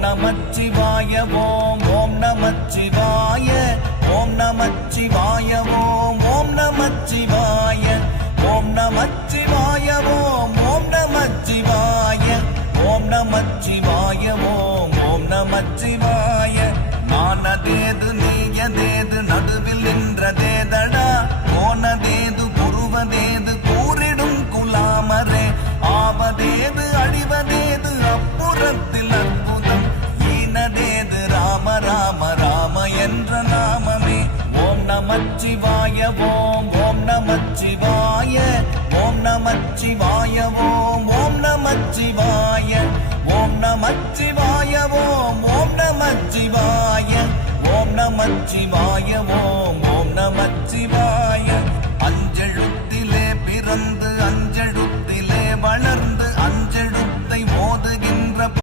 நமச்சிவாய ஓம் ஓம் நமச்சிவாய ஓம் நமச்சிவாய ஓம் ஓம் நமச்சிவாய ஓம் நமச்சிவாய ஓம் ஓம் நமச்சிவாய ஓம் நமச்சிவாய ஓம் ஓம் நமச்சிவாய நானதேது நீயதேது நடுவில் நின்றதேதடா போனதேது புருவதேது கூறிடும் குலாமரே ஆவதேது அழிவதேது அப்புறத்தில் அற்புதம் ஈனதேது ராம ராம ராம என்ற நாமமே ஓம் நமச்சிவாய ஓம் ஓம் நமச்சிவாய ஓம் நமச்சிவாய ஓம் ஓம் நமச்சிவாய ஓம் நமச்சிவாய ஓம் ஓம் நமச்சிவாய ஓம் நமச்சிவாய